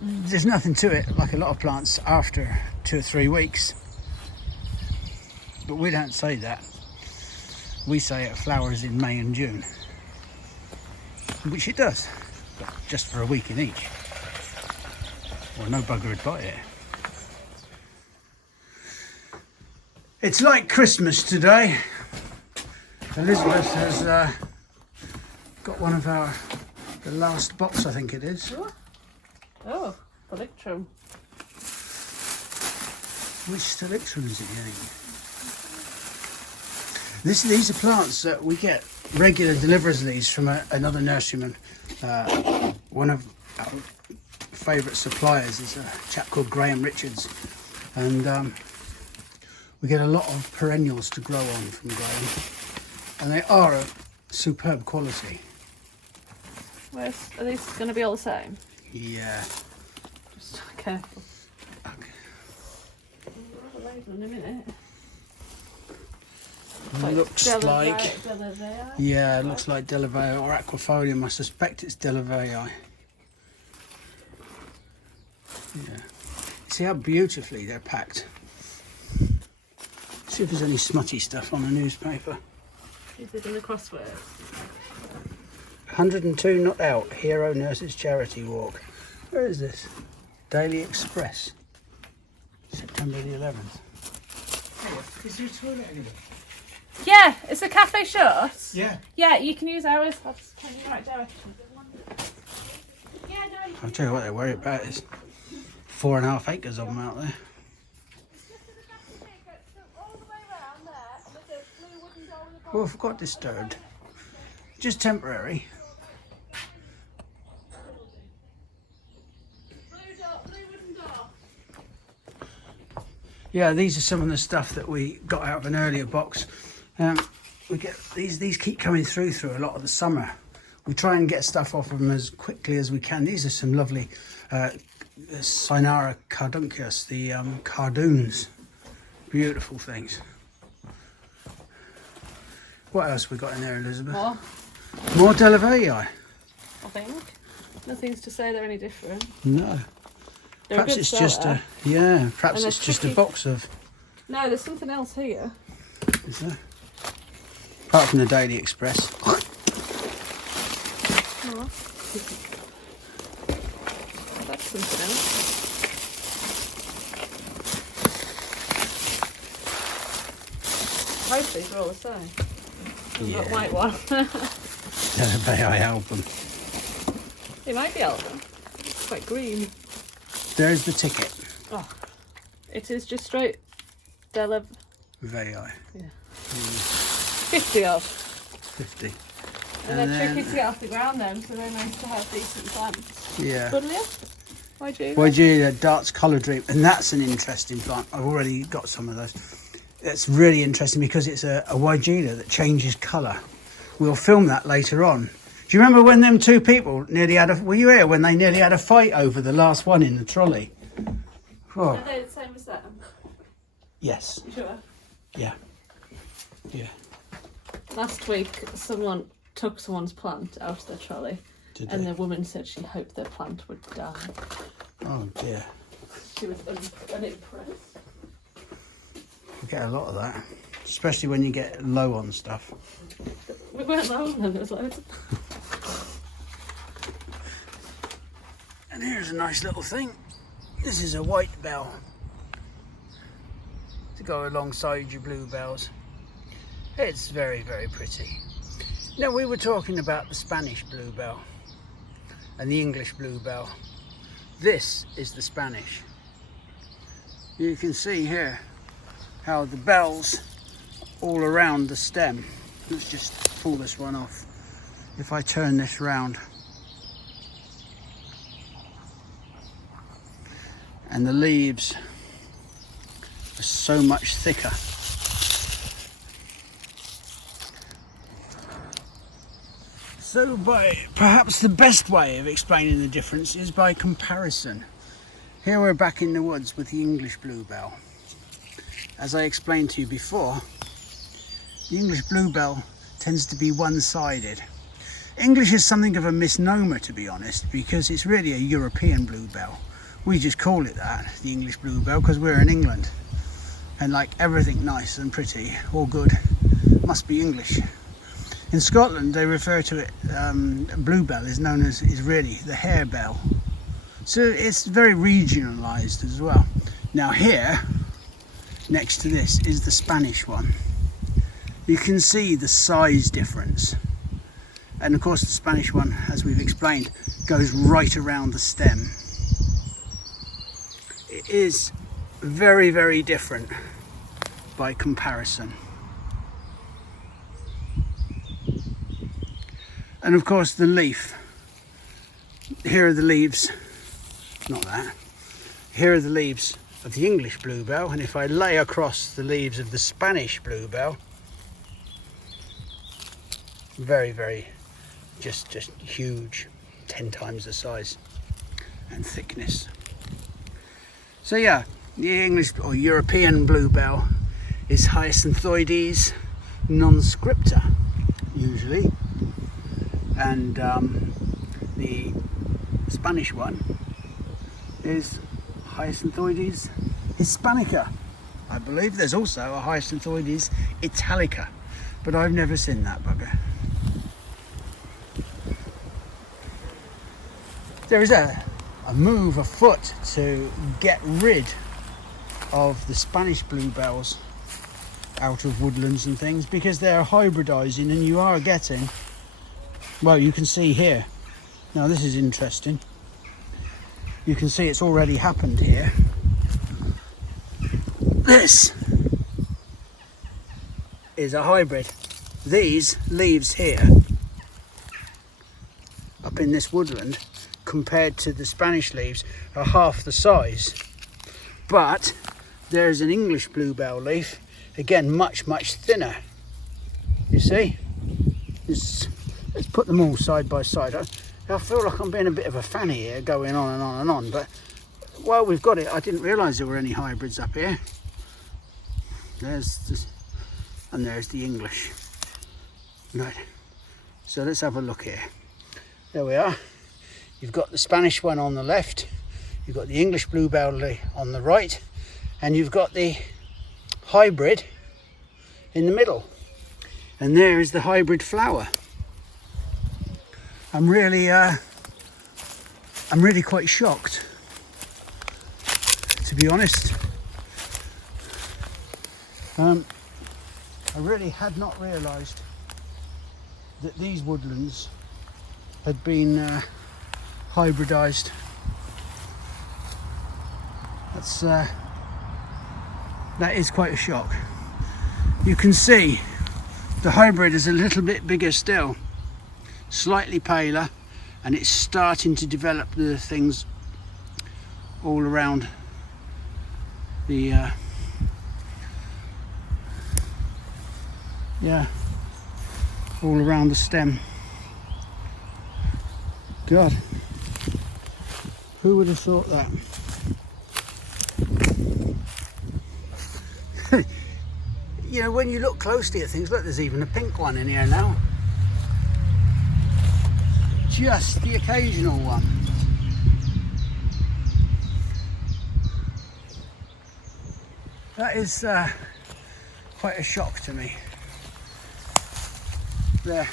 There's nothing to it, like a lot of plants, after 2 or 3 weeks. But we don't say that. We say it flowers in May and June. Which it does, but just for a week in each. Well, no bugger would buy it. It's like Christmas today. Elizabeth has got one of the last box, I think it is. Oh, Polyctrum. Which Polyctrum is it getting? These are plants that we get regular deliveries of these from another nurseryman. One of our favourite suppliers is a chap called Graham Richards, and we get a lot of perennials to grow on from Graham, and they are of superb quality. Are these going to be all the same? Yeah. Just careful. Okay. I'll have a label in a minute. Looks like, Delavea. yeah, it looks like Delavea or Aquafolium. I suspect it's Delavea. Yeah. See how beautifully they're packed. See if there's any smutty stuff on the newspaper. Is it in the crosswords? 102 not out. Hero Nurses Charity Walk. Where is this? Daily Express. September the 11th. Is there a toilet anywhere? Yeah, is the cafe shut? Yeah. Yeah, you can use ours. I'll just tell you the right direction. Yeah, no. I'll tell you what they're worried about is 4.5 acres of them out there. Well, if it got disturbed, just temporary. Yeah, these are some of the stuff that we got out of an earlier box. We get these keep coming through a lot of the summer. We try and get stuff off of them as quickly as we can. These are some lovely Cynara carduncus, the cardoons. Beautiful things. What else we got in there, Elizabeth? More Delavea. I think. Nothing's to say they're any different. No. They're Perhaps it's just a perhaps And it's just a tricky. box of. No, there's something else here. Is there? Apart from the Daily Express. Oh. That's something else. Most of these are all the same. There's not a white one. Delavea album. It might be album. It's quite green. There's the ticket. Oh, it is just straight Delavea. Vei. Yeah. 50 odd. 50. And they're tricky to get off the ground then, so they're nice to have decent plants. Yeah. Buddleia? YG? YG, Dart's Colour Dream, and that's an interesting plant. I've already got some of those. It's really interesting because it's a YG that changes colour. We'll film that later on. Do you remember when them two people nearly had were you here when they nearly had a fight over the last one in the trolley? Oh. Are they the same as them? Yes. You sure? Yeah. Yeah. Last week, someone took someone's plant out of their trolley, and the woman said she hoped their plant would die. Oh dear. She was unimpressed. We get a lot of that, especially when you get low on stuff. We weren't low on them, there was loads. And here's a nice little thing. This is a white bell to go alongside your bluebells. It's very, very pretty. Now, we were talking about the Spanish bluebell and the English bluebell. This is the Spanish. You can see here how the bells all around the stem. Let's just pull this one off. If I turn this round, and the leaves are so much thicker. So perhaps the best way of explaining the difference is by comparison. Here we're back in the woods with the English bluebell. As I explained to you before, the English bluebell tends to be one-sided. English is something of a misnomer, to be honest, because it's really a European bluebell. We just call it that, the English bluebell, because we're in England. And like everything nice and pretty, all good, must be English. In Scotland, they refer to it, bluebell is known as, is really the harebell. So it's very regionalised as well. Now here, next to this, is the Spanish one. You can see the size difference. And of course the Spanish one, as we've explained, goes right around the stem. It is very, very different by comparison. And of course the leaf. Here are the leaves, not that. Here are the leaves of the English bluebell, and if I lay across the leaves of the Spanish bluebell, very, very, just huge, 10 times the size and thickness. So yeah, the English or European bluebell is Hyacinthioides non-scripta, usually, and the Spanish one is Hyacinthioides hispanica. I believe there's also a Hyacinthioides italica, but I've never seen that bugger. There is a move afoot to get rid of the Spanish bluebells out of woodlands and things, because they're hybridizing, and you are getting, well, you can see here, now this is interesting, you can see it's already happened here. This is a hybrid. These leaves here up in this woodland, compared to the Spanish leaves, are half the size. But there's an English bluebell leaf, again much thinner. You see? Let's put them all side by side. I feel like I'm being a bit of a fanny here, going on and on and on, but while we've got it, I didn't realise there were any hybrids up here. There's this, and there's the English. Right, so let's have a look here. There we are. You've got the Spanish one on the left, you've got the English bluebell on the right, and you've got the hybrid in the middle. And there is the hybrid flower. I'm really quite shocked, to be honest. I really had not realised that these woodlands had been hybridized. That is quite a shock. You can see the hybrid is a little bit bigger still, slightly paler, and it's starting to develop the things all around the all around the stem. God, who would have thought that? You know, when you look closely at things, look, there's even a pink one in here now. Just the occasional one. That is quite a shock to me. There.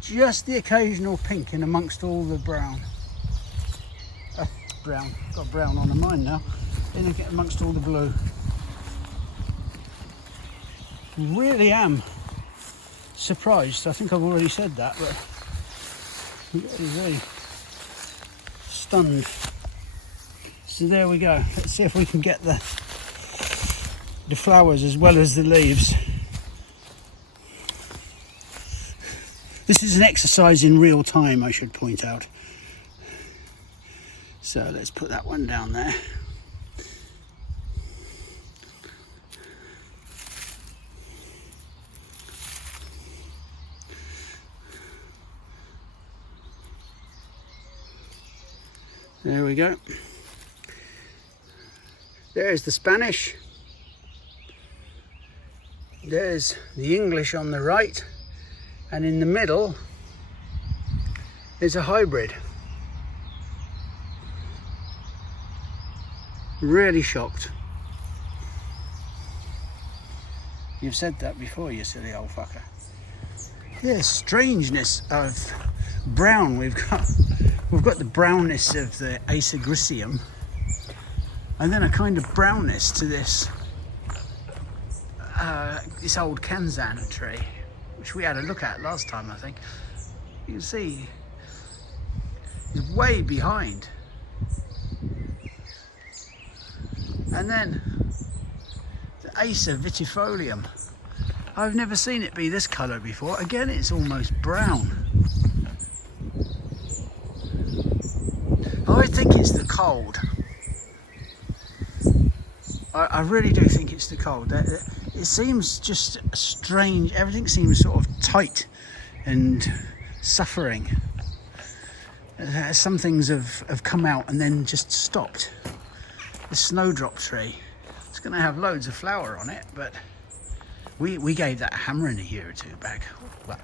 Just the occasional pink in amongst all the brown. brown. Got brown on mine now. In amongst all the blue. Really am surprised. I think I've already said that, but I'm really stunned. So there we go. Let's see if we can get the flowers as well as the leaves. This is an exercise in real time, I should point out. So let's put that one down there. There we go. There's the Spanish. There's the English on the right. And in the middle is a hybrid. Really shocked. You've said that before, you silly old fucker. The strangeness of brown we've got. We've got the brownness of the Acergricium, and then a kind of brownness to this this old Kanzan tree, which we had a look at last time, I think. You can see it's way behind. And then the Acer vitifolium. I've never seen it be this colour before. Again, it's almost brown. I think it's the cold. I really do think it's the cold. It seems just strange. Everything seems sort of tight and suffering. Some things have come out and then just stopped. The snowdrop tree, it's going to have loads of flower on it, but we gave that a hammering a year or two back. Well,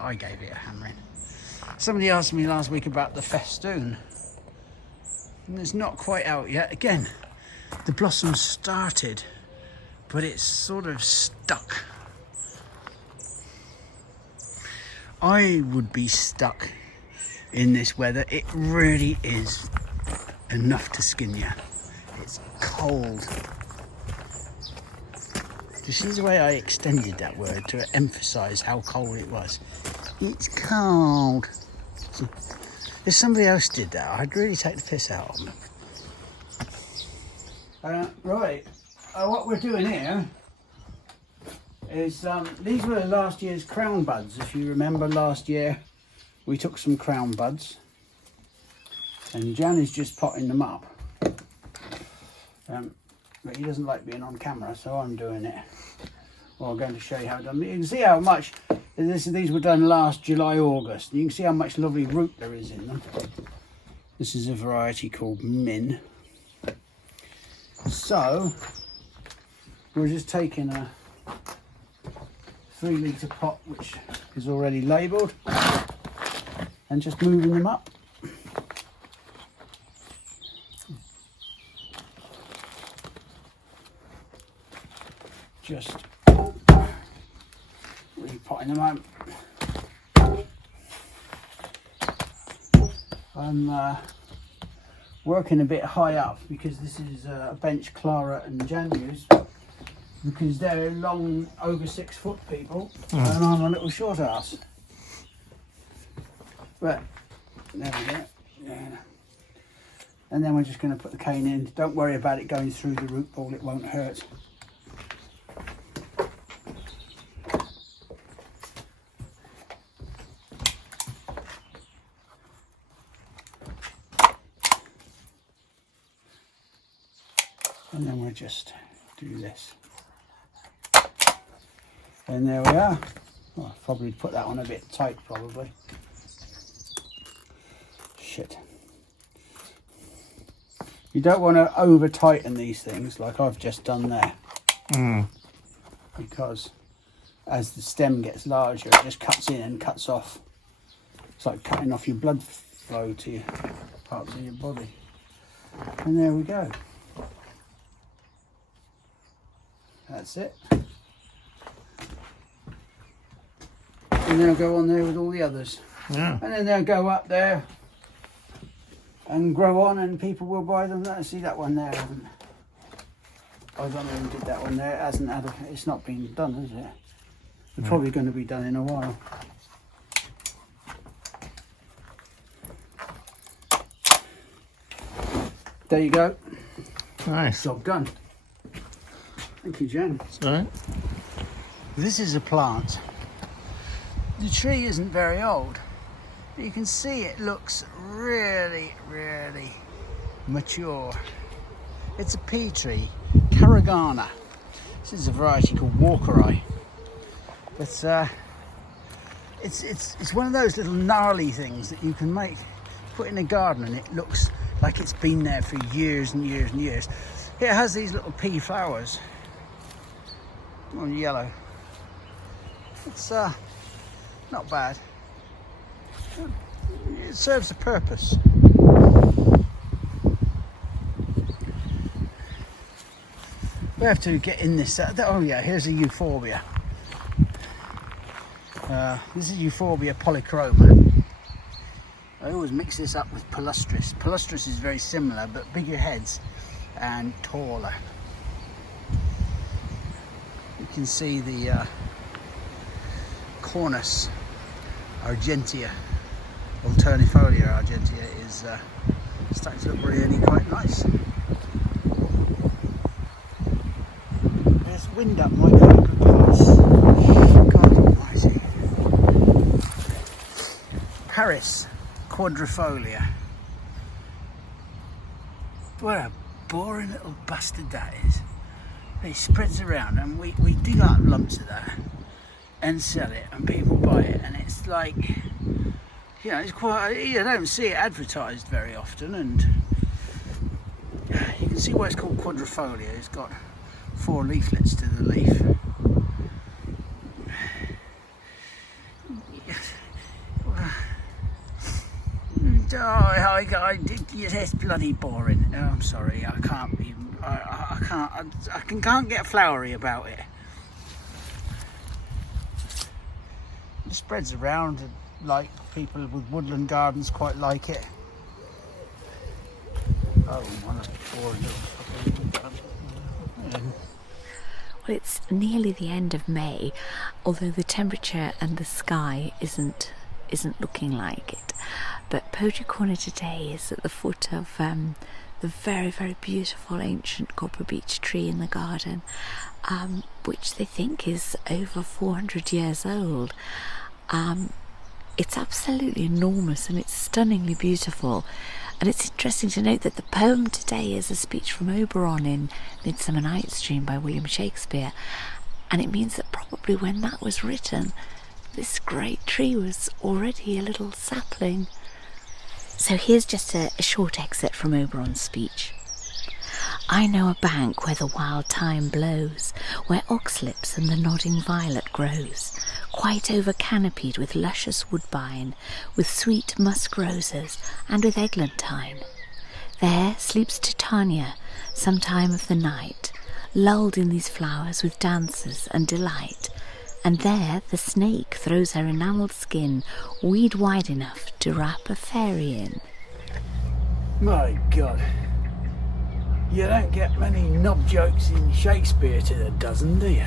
I gave it a hammering. Somebody asked me last week about the festoon. And it's not quite out yet. Again, the blossoms started, but it's sort of stuck. I would be stuck in this weather. It really is enough to skin you. It's cold. Do you see the way I extended that word to emphasise how cold it was? It's cold. See, if somebody else did that, I'd really take the piss out of them. Right, what we're doing here is, these were last year's crown buds. If you remember last year, we took some crown buds. And Jan is just potting them up. But he doesn't like being on camera, so I'm doing it. Well, I'm going to show you how I've done. You can see how much, these were done last July, August. You can see how much lovely root there is in them. This is a variety called Min. So, we're just taking a 3 litre pot, which is already labelled, and just moving them up. Just repotting them out. I'm working a bit high up because this is a bench Clara and Jan use, because they're long, over 6 foot people, and I'm a little short ass. But there we go. Yeah. And then we're just going to put the cane in. Don't worry about it going through the root ball, it won't hurt. And then we'll just do this. And there we are. Oh, I'll probably put that on a bit tight, probably. Shit. You don't want to over tighten these things like I've just done there. Because as the stem gets larger, it just cuts in and cuts off. It's like cutting off your blood flow to your parts of your body. And there we go. That's it. And they'll go on there with all the others. Yeah. And then they'll go up there and grow on, and people will buy them. See that one there hasn't. I don't know who did that one there. It hasn't had. It's not been done, has it? It's probably going to be done in a while. There you go. Nice. Job done. Thank you, Jen. It's all right. This is a plant. The tree isn't very old, but you can see it looks really, really mature. It's a pea tree, Caragana. This is a variety called Walkeri. But it's one of those little gnarly things that you can put in a garden, and it looks like it's been there for years and years and years. It has these little pea flowers on yellow. It's not bad. It serves a purpose. We have to get in this. Oh yeah, here's a euphorbia. This is euphorbia polychroma. I always mix this up with palustris. Palustris is very similar, but bigger heads and taller. You can see the Cornus argentea, alternifolia argentea, is starting to look really quite nice. There's wind up my garden pass. God almighty. Paris quadrifolia. What a boring little bastard that is. It spreads around, and we dig up lumps of that and sell it, and people buy it, and it's like, you know, it's quite, you don't see it advertised very often, and you can see why it's called quadrifolia. It's got 4 leaflets to the leaf. It's bloody boring. Oh, I'm sorry, I can't be. I can't get flowery about it. It spreads around, like people with woodland gardens quite like it. Oh, one of the boring little fucking. Well, it's nearly the end of May, although the temperature and the sky isn't looking like it. But Poetry Corner today is at the foot of the very, very beautiful ancient copper beech tree in the garden, which they think is over 400 years old. It's absolutely enormous, and it's stunningly beautiful. And it's interesting to note that the poem today is a speech from Oberon in Midsummer Night's Dream by William Shakespeare, and it means that probably when that was written, this great tree was already a little sapling. So here's just a short excerpt from Oberon's speech. I know a bank where the wild thyme blows, where oxlips and the nodding violet grows, quite over-canopied with luscious woodbine, with sweet musk roses, and with eglantine. There sleeps Titania some time of the night, lulled in these flowers with dances and delight, and there the snake throws her enamelled skin weed wide enough to wrap a fairy in. My God. You don't get many knob jokes in Shakespeare to the dozen, do you?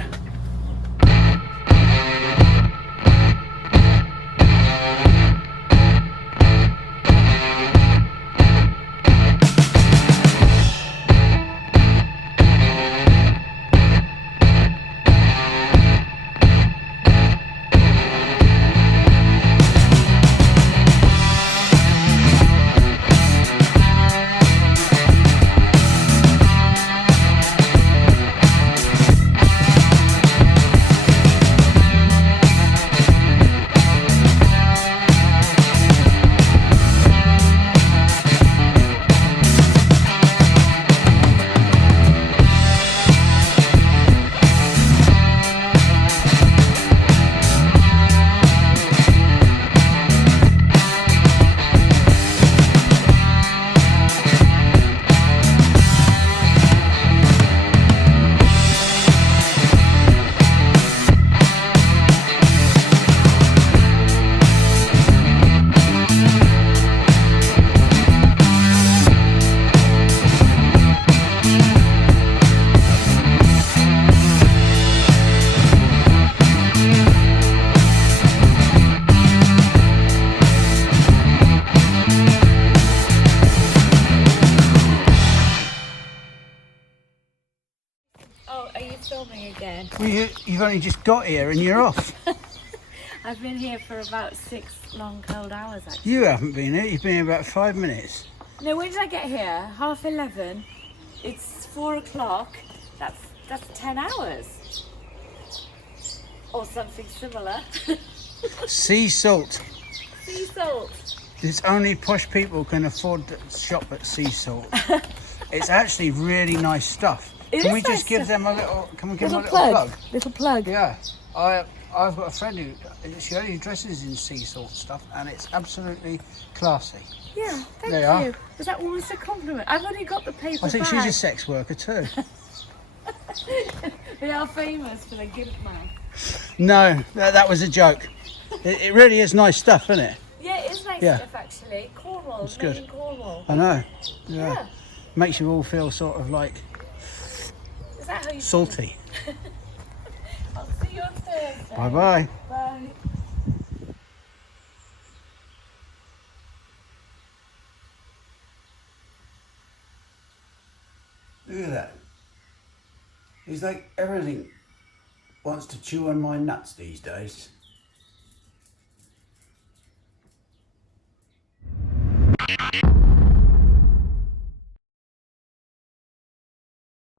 filming again. Well, you've only just got here and you're off. I've been here for about 6 long cold hours actually. You haven't been here. You've been here about 5 minutes. No, when did I get here? 11:30. It's 4 o'clock. That's 10 hours. Or something similar. Sea salt. Sea salt. It's only posh people can afford to shop at sea salt. It's actually really nice stuff. It Can is we just nice give stuff. them a little? Can we give them a Little little plug. plug? Little plug. Yeah, I've got a friend who she only dresses in sea salt stuff, and it's absolutely classy. Yeah, thank They you. are. Was that almost a compliment? I've only got the paper I think bag. she's a sex worker too. They are famous for their gimp man. No, that was a joke. It really is nice stuff, isn't it? Yeah, it is nice Yeah. stuff actually. Cornwall, It's made good. in Cornwall. I know. Yeah. Yeah. Makes you all feel sort of like Is that how you salty. I'll see you on Thursday. Bye bye. Bye. Look at that. It's like everything wants to chew on my nuts these days.